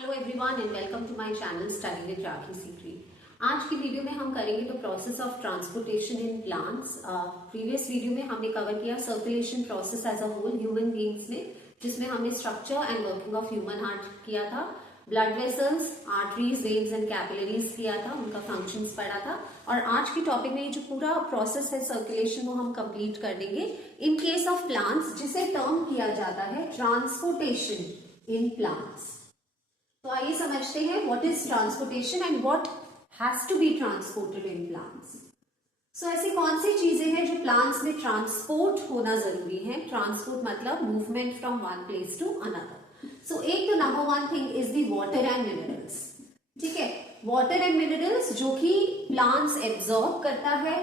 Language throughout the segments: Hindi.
Hello everyone and welcome to my channel study with Rakhi Sikri. आज की वीडियो में हम करेंगे the process of transportation in plants. Previous video में हमने कवर किया circulation process as a whole human beings में, जिसमें हमने structure and working of human heart किया था, blood vessels, arteries, veins and capillaries किया था, उनका फंक्शंस पढ़ा था। और आज की टॉपिक में ये जो पूरा प्रोसेस है सर्कुलेशन वो हम कंप्लीट कर देंगे इन केस ऑफ प्लांट्स, जिसे टर्म किया जाता है ट्रांसपोर्टेशन इन प्लांट्स। तो आइए समझते हैं what is transportation and what has to be transported in plants. So ऐसी कौन सी चीजें हैं जो प्लांट्स में ट्रांसपोर्ट होना जरूरी है। ट्रांसपोर्ट मतलब movement from one place to another. So एक तो number one thing is the water and minerals. ठीक है, वाटर एंड मिनरल्स जो कि प्लांट्स एब्जॉर्ब करता है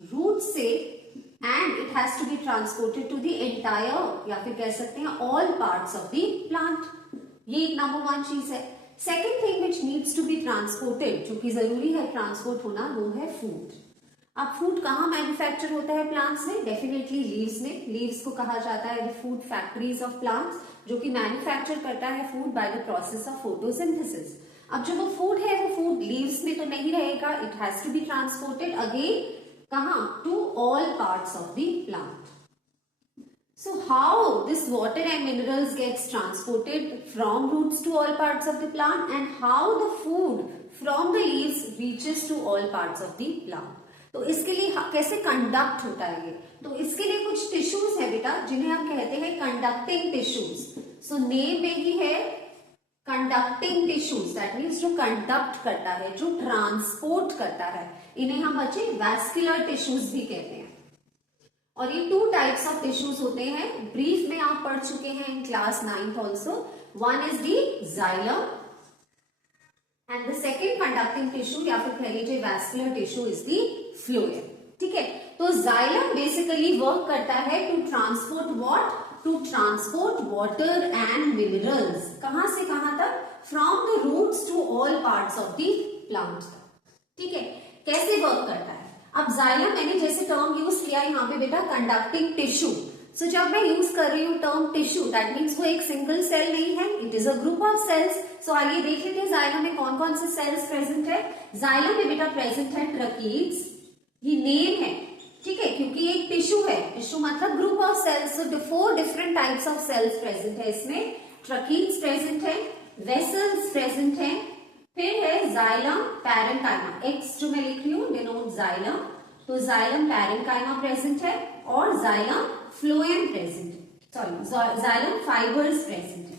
रूट से, and it has to be transported to the entire, या फिर कह सकते हैं all parts of the plant. ये एक नंबर वन चीज है। Second thing which needs to be transported, जो कि जरूरी है ट्रांसपोर्ट होना, वो है फूड। अब फूड कहाँ मैन्युफैक्चर होता है प्लांट्स में? डेफिनेटली लीव्स में। लीव्स को कहा जाता है the food factories of plants, जो कि मैन्युफैक्चर करता है food by the process of photosynthesis. अब जो वो फूड है वो फूड लीव्स में तो नहीं रहेगा, it has to be transported again कहाँ? To all parts of the plant. So how this water and minerals gets transported from roots to all parts of the plant, and how the food from the leaves reaches to all parts of the plant. तो इसके लिए कैसे कंडक्ट होता है ये? तो इसके लिए कुछ टिश्यूज है बेटा, जिन्हें हम कहते हैं कंडक्टिंग टिश्यूज। सो नेम में ही है कंडक्टिंग टिश्यूज, दैट मीन्स जो कंडक्ट करता है, जो ट्रांसपोर्ट करता है। इन्हें हम बच्चे वैस्कुलर टिश्यूज भी कहते हैं। और ये टू टाइप्स ऑफ टिश्यूज होते हैं, ब्रीफ में आप पढ़ चुके हैं in class 9th also. One is the xylem and the second conducting tissue या फिर कह लीजिए vascular tissue is the phloem. ठीक है, तो जाइलम बेसिकली वर्क करता है to transport what? To transport water and minerals. कहां से कहां तक? From the roots to all parts of the plant. ठीक है, कैसे वर्क करता है? अब जाइलम मैंने जैसे टर्म यूज किया यहाँ पे बेटा कंडक्टिंग टिश्यू। सो जब मैं यूज कर रही हूँ टर्म टिश्यू, दैट मीन्स वो एक सिंगल सेल नहीं है, it is a group of cells. So आइए देख लेते हैं जाइलम में कौन कौन से सेल्स प्रेजेंट है। जाइलम में बेटा प्रेजेंट है ट्रकीड्स, ये नेम है, ठीक है, क्योंकि एक टिश्यू है, टिश्यू मतलब group of cells. So 4 different types of cells present है इसमें। ट्रकीड्स प्रेजेंट है, वेसल्स प्रेजेंट है, फिर है जाइलम पैरेन्काइमा, एक्स जो मैं लिख रही हूँ डिनोट जाइलम, तो जाइलम पैरेन्काइमा प्रेजेंट है, और जाइलम फ्लोएम प्रेजेंट है, सॉरी जाइलम फाइबर्स प्रेजेंट है।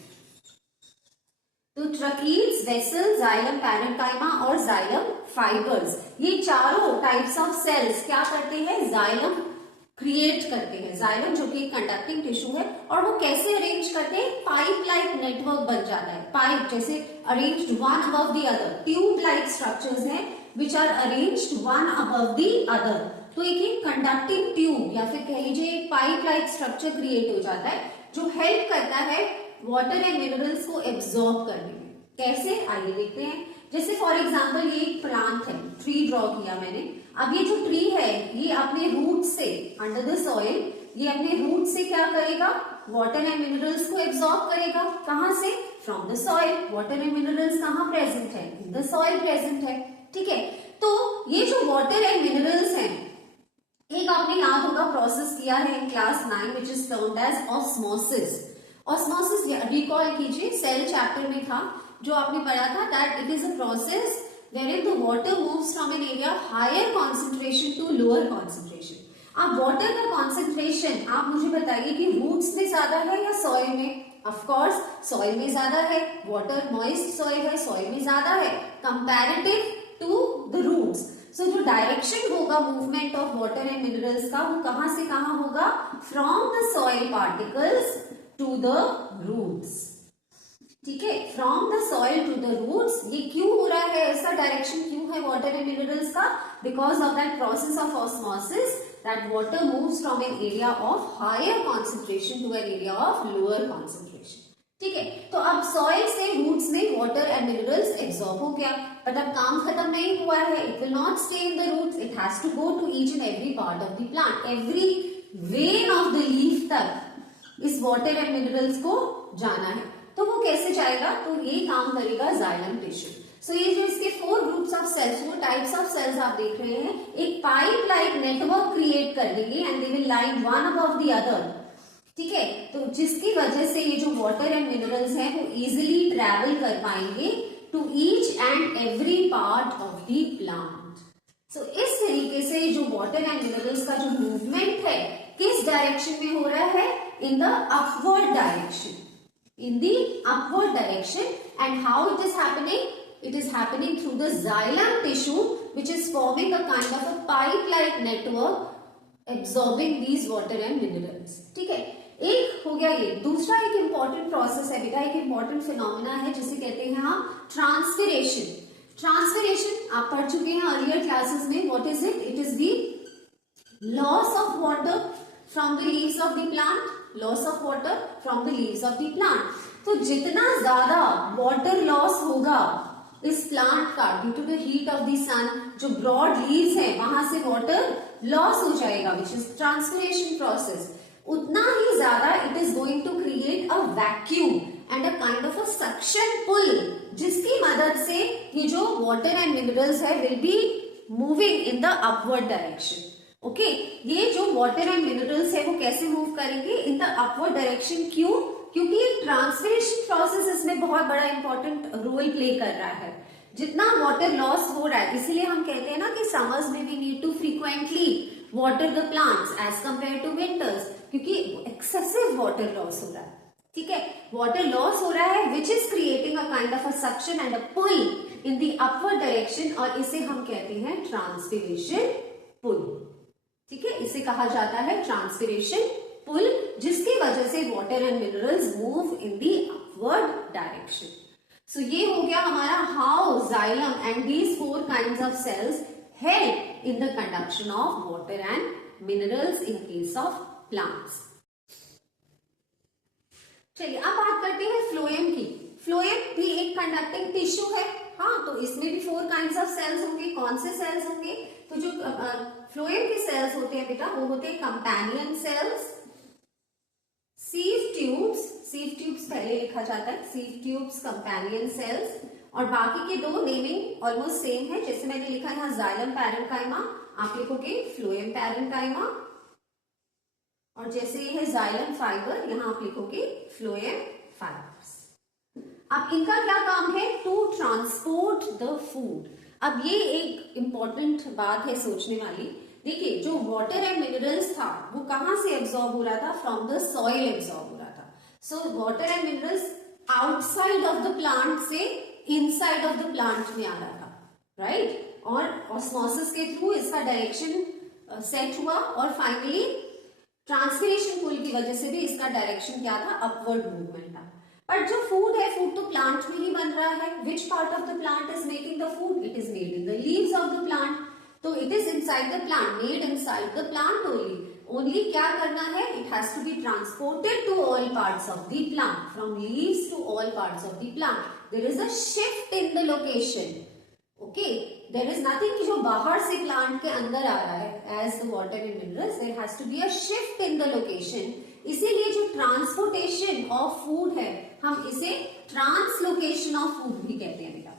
तो ट्रकीड्स, वेसल, जाइलम पैरेन्काइमा और जाइलम फाइबर्स, ये चारों टाइप्स ऑफ सेल्स क्या करते हैं? जाइलम क्रिएट करते हैं। जाइलम जो कि एक कंडक्टिंग टिश्यू है, और वो कैसे अरेंज करते हैं? पाइप लाइक नेटवर्क बन जाता है, पाइप जैसे arranged one above the other, tube like structures हैं which are arranged one above the other. तो एक कंडक्टिंग ट्यूब या फिर कह लीजिए एक पाइप लाइक स्ट्रक्चर क्रिएट हो जाता है, जो हेल्प करता है वाटर एंड मिनरल्स को एब्जॉर्ब करने में। कैसे? आइए देखते हैं। जैसे फॉर एग्जाम्पल ये एक प्लांट है, ट्री ड्रॉ किया मैंने। अब ये जो ट्री है ये अपने रूट से अंडर द सॉइल, ये अपने रूट से क्या करेगा? वाटर एंड मिनरल्स को एब्जॉर्ब करेगा। कहां से? From the soil. Water and minerals कहां प्रेजेंट है? इन द सॉइल प्रेजेंट है। ठीक है, तो ये जो वाटर एंड मिनरल्स हैं, एक आपने याद होगा प्रोसेस किया है in class 9 which is termed as osmosis. Osmosis recall कीजिए, सेल चैप्टर में था जो आपने पढ़ा था, that it is a process wherein the water moves from an area of higher concentration to lower concentration. अब वाटर का कॉन्सेंट्रेशन आप मुझे बताइए कि रूट्स में ज्यादा है या सॉइल में? ऑफ कोर्स सॉइल में ज्यादा है, वाटर मॉइस्ट सॉइल है, सॉइल में ज्यादा है comparative to the roots. So जो डायरेक्शन होगा movement of water and minerals का, वो कहां से कहां होगा? From the soil particles to the roots. ठीक है, from the soil to the roots. ये क्यों हो रहा है, ऐसा डायरेक्शन क्यों है वाटर एंड मिनरल्स का? Because of that process of osmosis, that water moves from N area of higher concentration to an area of lower concentration. ठीक है, तो अब सॉइल से रूट्स में वाटर एंड मिनरल्स एब्सॉर्ब हो गया, बट अब काम खत्म नहीं हुआ है। It will not stay in the roots, it has to go to each and every part of the plant. Every vein of the leaf तक इस वाटर एंड मिनरल्स को जाना है। तो वो कैसे जाएगा, तो ये काम करेगा जाइलम टिश्यू। सो ये जो इसके 4 ग्रुप्स ऑफ सेल्स, वो टाइप्स ऑफ सेल्स आप देख रहे हैं, एक पाइप लाइक नेटवर्क क्रिएट कर देंगे and they will line one above the other. ठीक है, तो जिसकी वजह से ये जो वाटर एंड मिनरल्स हैं वो इजिली ट्रेवल कर पाएंगे to each and every part of the plant. So इस तरीके से जो वाटर एंड मिनरल्स का जो मूवमेंट है किस डायरेक्शन में हो रहा है, इन the upward direction, in the upward direction. And how it is happening, it is happening through the xylem tissue, which is forming a kind of a pipe like network absorbing these water and minerals. ठीक है, एक हो गया ये। दूसरा एक इंपॉर्टेंट प्रोसेस है बेटा, एक इंपॉर्टेंट फिनोमेना है जिसे कहते हैं हम ट्रांसपिरेशन। ट्रांसपिरेशन आप पढ़ चुके हैं अर्लियर क्लासेस में। What is it, it is the loss of water from the leaves of the plant, loss of water from the leaves of the plant. तो जितना ज्यादा वाटर लॉस होगा इस प्लांट का due to the heat of the sun, जो ब्रॉड लीव्स है वहां से वाटर लॉस हो जाएगा, विच इज ट्रांसपिरेशन प्रोसेस, उतना ही ज्यादा it is going to create a vacuum and a kind of a suction pull, जिसकी मदद से ये जो वाटर एंड मिनरल्स है will be moving in the upward direction. Okay, ये जो वाटर एंड मिनरल्स है वो कैसे मूव करेंगे, इन द अपवर्ड डायरेक्शन। क्यों, क्योंकि ट्रांसपिरेशन प्रोसेस इसमें बहुत बड़ा इंपॉर्टेंट रोल प्ले कर रहा है। जितना वाटर लॉस हो रहा है, इसीलिए हम कहते हैं ना कि समर्स में we need to frequently water the plants as compare to winters, क्योंकि एक्सेसिव वाटर लॉस हो रहा है। ठीक है, वाटर लॉस हो रहा है which is creating a kind of a suction and a pull in the upward direction, और इसे हम कहते हैं ट्रांसपिरेशन पुल। ठीक है, इसे कहा जाता है ट्रांसपिरेशन पुल, जिसकी वजह से water and minerals move in the upward direction. So ये हो गया हमारा how xylem and these 4 kinds of cells help in the conduction of water and minerals in case of plants. चलिए अब बात करते हैं फ्लोएम की। फ्लोएम भी एक कंडक्टिंग टिश्यू है। हाँ, तो इसमें भी 4 काइंड्स ऑफ सेल्स होंगे। कौन से सेल्स होंगे, तो जो फ्लोएम के सेल्स होते हैं बेटा वो होते हैं companion cells, sieve tubes, sieve tubes पहले लिखा जाता है, सीव ट्यूब्स, कंपेनियन सेल्स, और बाकी के 2 नेमिंग ऑलमोस्ट सेम है। जैसे मैंने लिखा है यहाँ जाइलम पैरेन्काइमा, आप लिखोगे फ्लोएम पैरेन्काइमा, और जैसे ये है जाइलम फाइबर, यहाँ आप लिखोगे फ्लोएम फाइबर्स। अब इनका क्या काम है, टू ट्रांसपोर्ट द फूड। अब ये एक इंपॉर्टेंट बात है सोचने वाली। देखिए, जो वाटर एंड मिनरल्स था वो कहां से एब्सॉर्ब हो रहा था, फ्रॉम द सॉइल एब्सॉर्ब हो रहा था। So water and minerals outside of the plant से इनसाइड ऑफ द प्लांट में आ रहा था, राइट, और ऑस्मोसिस के थ्रू इसका डायरेक्शन सेट हुआ, और फाइनली ट्रांसपिरेशन पुल की वजह से भी इसका डायरेक्शन क्या था, अपवर्ड मूवमेंट था। पर जो फूड है, फूड तो प्लांट में ही बन रहा है। Which part of the plant is making the food, it is made in the leaves of the plant. तो it is inside the plant, made inside the plant only क्या करना है, it has to be transported to all parts of the plant, from leaves to all parts of the plant. There is a shift in the location. Okay, there is nothing कि जो बाहर से प्लांट के अंदर आ रहा है as the water and minerals, there has to be a shift in the location. इसीलिए जो ट्रांसपोर्टेशन ऑफ फूड है हम इसे ट्रांसलोकेशन ऑफ फूड भी कहते हैं बेटा।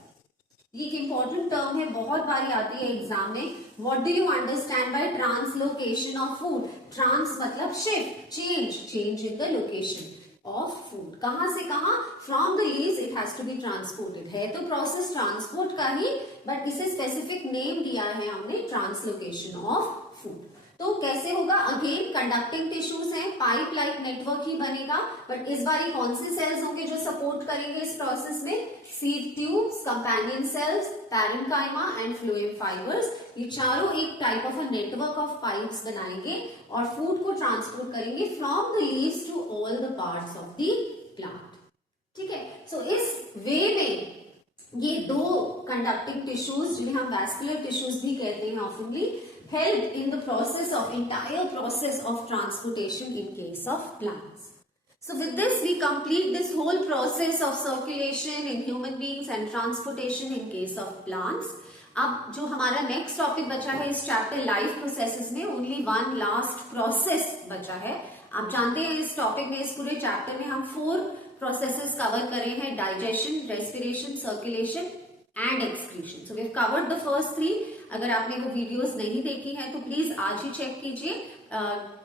ये एक इंपॉर्टेंट टर्म है, बहुत बारी आती है एग्जाम में। What do you understand by translocation of food? Trans मतलब shift, change in the location of food. कहां से कहां, from the leaves it has to be transported. है तो प्रोसेस ट्रांसपोर्ट का ही, बट इसे स्पेसिफिक नेम दिया है हमने, ट्रांसलोकेशन ऑफ फूड। तो कैसे होगा, अगेन कंडक्टिंग टिश्यूज हैं, पाइप लाइक नेटवर्क ही बनेगा, बट इस बार कौन से सेल्स होंगे जो सपोर्ट करेंगे इस प्रोसेस में, sieve tubes, companion cells, parenchyma and phloem fibres. ये चारों एक type of a network of pipes बनाएंगे और फूड को ट्रांसपोर्ट करेंगे from the leaves to all the parts of the plant. ठीक है, सो इस वे में ये 2 कंडक्टिंग टिश्यूज, जिन्हें हम वैस्कुलर टिश्यूज भी कहते हैं ऑफनली, help in the process of entire process of transportation in case of plants. So with this we complete this whole process of circulation in human beings and transportation in case of plants. अब जो हमारा नेक्स्ट टॉपिक बचा है इस चैप्टर लाइफ प्रोसेसेस में, ओनली 1 लास्ट प्रोसेस बचा है। आप जानते हैं इस टॉपिक में, इस पूरे चैप्टर में हम 4 प्रोसेसेस कवर करे हैं, digestion, respiration, circulation and excretion. So we have covered the first 3. अगर आपने वो वीडियोस नहीं देखी हैं तो प्लीज आज ही चेक कीजिए.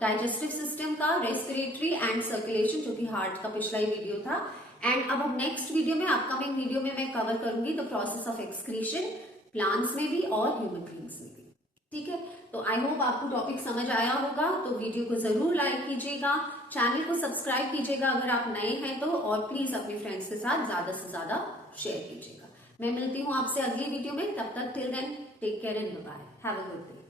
डाइजेस्टिव सिस्टम का, रेस्पिरेटरी एंड सर्कुलेशन, जो कि हार्ट का पिछला ही वीडियो था. एंड अब हम नेक्स्ट वीडियो में, अपकमिंग वीडियो में मैं कवर करूंगी the process of excretion, plants में भी और ह्यूमन बीइंग्स में भी. ठीक है, तो आई होप आपको टॉपिक समझ आया होगा. तो वीडियो को जरूर लाइक कीजिएगा, चैनल को सब्सक्राइब कीजिएगा अगर आप नए हैं तो, और प्लीज अपने फ्रेंड्स के साथ ज्यादा से ज्यादा शेयर कीजिएगा. मैं मिलती हूँ आपसे अगली वीडियो में. तब तक till then take care and bye. Have a good day.